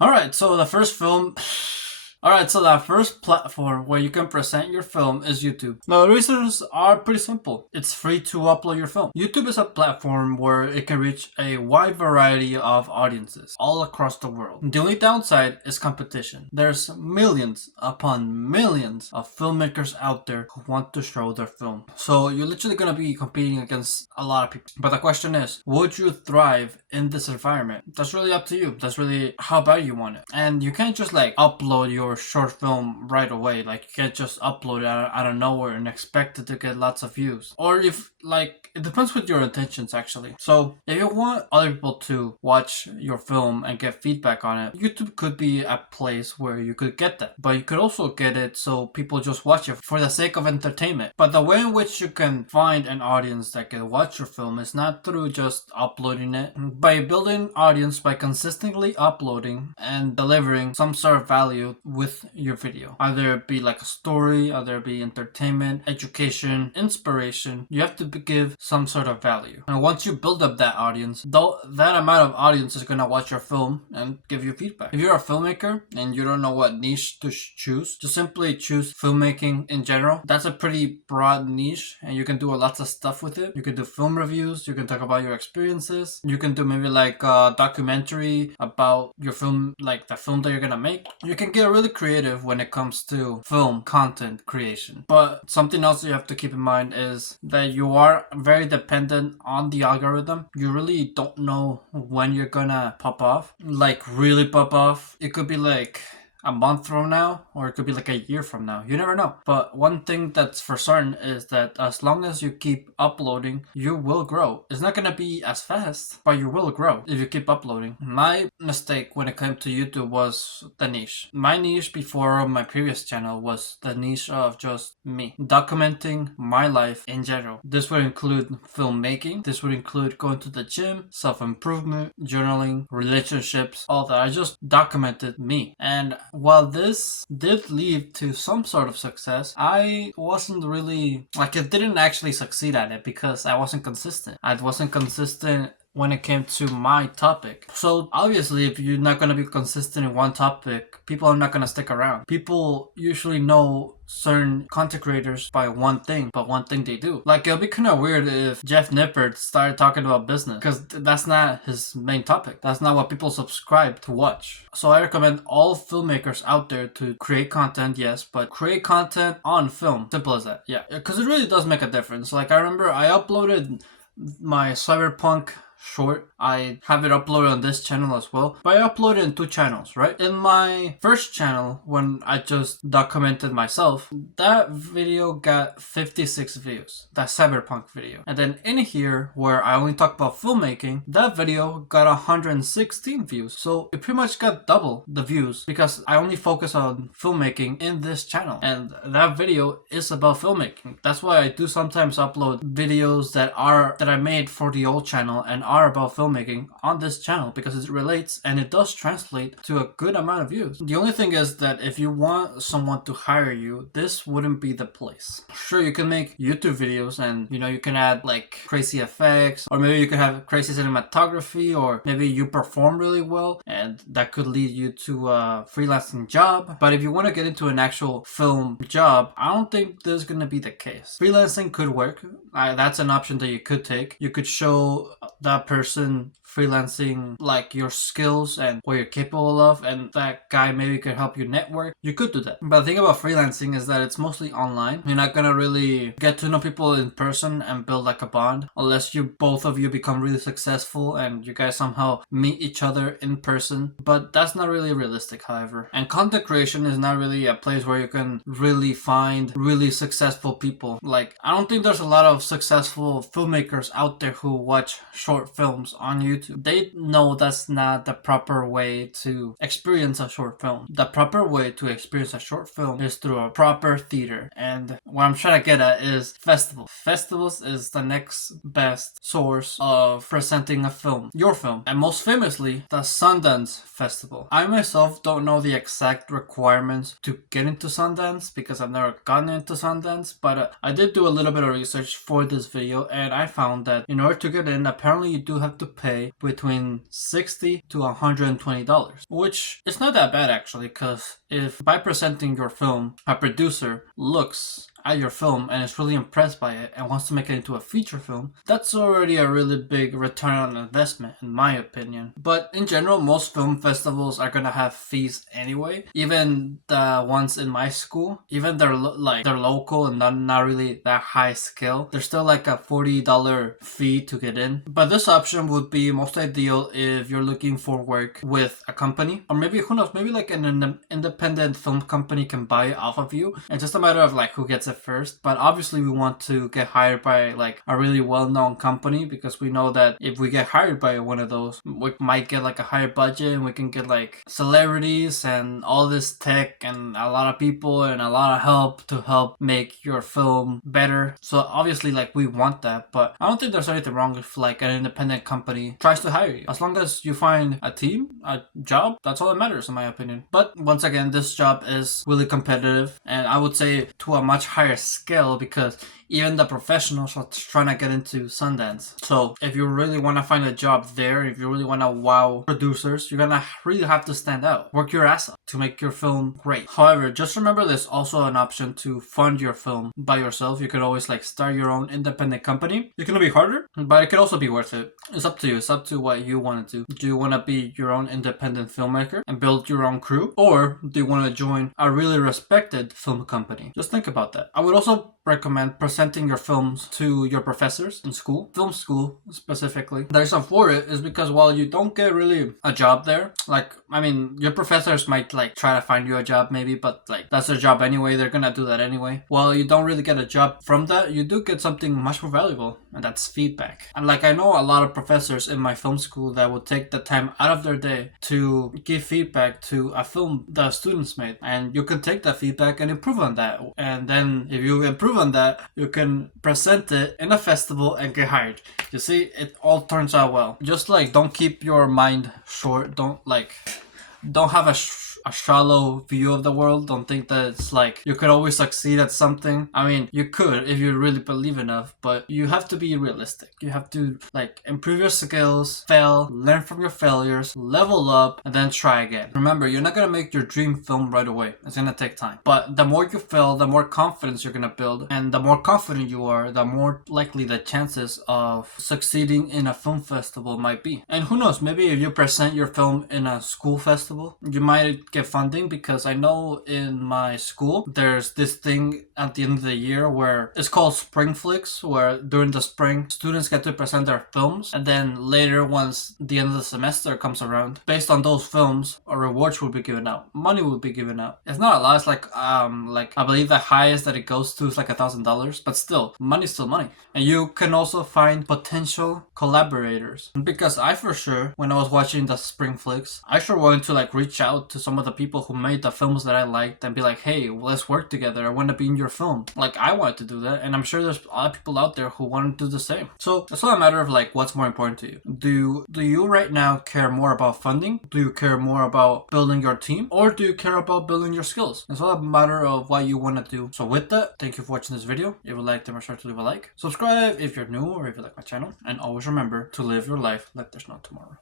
Alright, so the first film. Alright, so the first platform where you can present your film is YouTube. Now, the reasons are pretty simple. It's free to upload your film. YouTube is a platform where it can reach a wide variety of audiences all across the world. The only downside is competition. There's millions upon millions of filmmakers out there who want to show their film. So you're literally gonna be competing against a lot of people. But the question is, would you thrive in this environment? That's really up to you. That's really how bad you want it. And you can't just like upload your short film right away. Like, you can't just upload it out of nowhere and expect it to get lots of views. Or if, like, it depends with your intentions actually. So if you want other people to watch your film and get feedback on it, YouTube could be a place where you could get that. But you could also get it so people just watch it for the sake of entertainment. But the way in which you can find an audience that can watch your film is not through just uploading it. By building audience by consistently uploading and delivering some sort of value with your video. Either it be like a story, either it be entertainment, education, inspiration. You have to give some sort of value. And once you build up that audience, though, that amount of audience is gonna watch your film and give you feedback. If you're a filmmaker and you don't know what niche to choose, just simply choose filmmaking in general. That's a pretty broad niche and you can do lots of stuff with it. You can do film reviews, you can talk about your experiences, you can do maybe like a documentary about your film, like the film that you're gonna make. You can get really creative when it comes to film content creation. But something else you have to keep in mind is that you are very dependent on the algorithm. You really don't know when you're gonna pop off, like really pop off. It could be like a month from now, or it could be like a year from now. You never know. But one thing that's for certain is that as long as you keep uploading, you will grow. It's not gonna be as fast, but you will grow if you keep uploading. My mistake when it came to YouTube was the niche. My niche before my previous channel was the niche of just me, documenting my life in general. This would include filmmaking, this would include going to the gym, self-improvement, journaling, relationships, all that. I just documented me. And while this did lead to some sort of success, I wasn't really, like, it didn't actually succeed at it because I wasn't consistent. I wasn't consistent when it came to my topic. So obviously, if you're not going to be consistent in one topic, people are not going to stick around. People usually know certain content creators by one thing, but one thing they do. Like, it'll be kind of weird if Jeff Nippert started talking about business, because that's not his main topic. That's not what people subscribe to watch. So I recommend all filmmakers out there to create content, yes, but create content on film. Simple as that. Yeah, because it really does make a difference. Like, I remember I uploaded my Cyberpunk short. I have it uploaded on this channel as well, but I uploaded in two channels, right? In my first channel, when I just documented myself, that video got 56 views, that Cyberpunk video. And then in here, where I only talk about filmmaking, that video got 116 views. So it pretty much got double the views because I only focus on filmmaking in this channel. And that video is about filmmaking. That's why I do sometimes upload videos that I made for the old channel and are about filmmaking on this channel, because it relates and it does translate to a good amount of views. The only thing is that if you want someone to hire you, this wouldn't be the place. Sure, you can make YouTube videos and you can add like crazy effects, or maybe you could have crazy cinematography, or maybe you perform really well and that could lead you to a freelancing job. But if you want to get into an actual film job, I don't think this is going to be the case. Freelancing could work. That's an option that you could take. You could show that person freelancing like your skills and what you're capable of, and that guy maybe could help you network. You could do that. But the thing about freelancing is that it's mostly online. You're not gonna really get to know people in person and build like a bond unless both of you become really successful and you guys somehow meet each other in person. But that's not really realistic, however. And content creation is not really a place where you can really find really successful people. Like, I don't think there's a lot of successful filmmakers out there who watch short films on YouTube. They know that's not the proper way to experience a short film. The proper way to experience a short film is through a proper theater. And what I'm trying to get at is festivals. Festivals is the next best source of presenting a film, your film. And most famously, the Sundance Festival. I myself don't know the exact requirements to get into Sundance because I've never gone into Sundance, but I did do a little bit of research for this video and I found that in order to get in, apparently you do have to pay pay between $60 to $120, which is not that bad actually, because if by presenting your film, a producer looks at your film and is really impressed by it and wants to make it into a feature film, that's already a really big return on investment in my opinion. But in general, most film festivals are gonna have fees anyway. Even the ones in my school, even they're local and not really that high scale, there's still like a $40 fee to get in. But this option would be most ideal if you're looking for work with a company, or maybe, who knows, maybe like an independent film company can buy it off of you. It's just a matter of like who gets it first. But obviously we want to get hired by like a really well-known company, because we know that if we get hired by one of those, we might get like a higher budget and we can get like celebrities and all this tech and a lot of people and a lot of help to help make your film better. So obviously like we want that, but I don't think there's anything wrong if like an independent company tries to hire you. As long as you find a team, a job, that's all that matters in my opinion. But once again, this job is really competitive, and I would say to a much higher scale, because even the professionals are trying to get into Sundance. So if you really want to find a job there, if you really want to wow producers, you're gonna really have to stand out, work your ass off to make your film great. However, just remember there's also an option to fund your film by yourself. You could always like start your own independent company. It can be harder, but it could also be worth it. It's up to you. It's up to what you want to do. Do you want to be your own independent filmmaker and build your own crew, or do you want to join a really respected film company? Just think about that. I would also recommend presenting your films to your professors in school, film school specifically. The reason for it is because while you don't get really a job there, like, I mean, your professors might like try to find you a job maybe, but like that's their job anyway, they're gonna do that anyway. While you don't really get a job from that, you do get something much more valuable, and that's feedback. And like I know a lot of professors in my film school that would take the time out of their day to give feedback to a film the students made, and you can take that feedback and improve on that. And then if you improve on that, you can present it in a festival and get hired. You see, it all turns out well. Just like don't keep your mind short. Don't have a shallow view of the world. Don't think that it's like you could always succeed at something. I mean, you could if you really believe enough, but you have to be realistic. You have to like improve your skills, fail, learn from your failures, level up, and then try again. Remember, you're not gonna make your dream film right away. It's gonna take time. But the more you fail, the more confidence you're gonna build, and the more confident you are, the more likely the chances of succeeding in a film festival might be. And who knows, maybe if you present your film in a school festival, you might get funding, because I know in my school there's this thing at the end of the year where it's called Spring Flicks, where during the spring students get to present their films, and then later, once the end of the semester comes around, based on those films, a rewards will be given out, money will be given out. It's not a lot, it's like I believe the highest that it goes to is like $1,000, but still, money's still money. And you can also find potential collaborators, because I for sure, when I was watching the Spring Flicks, I sure wanted to like reach out to some of the people who made the films that I liked and be like, hey, let's work together. I want to be in your film. Like, I wanted to do that, and I'm sure there's a lot of people out there who want to do the same. So it's all a matter of like what's more important to you. Do you right now care more about funding? Do you care more about building your team? Or do you care about building your skills? It's all a matter of what you want to do. So with that, thank you for watching this video. If you liked it, make sure to leave a like. Subscribe if you're new or if you like my channel. And always remember to live your life like there's no tomorrow.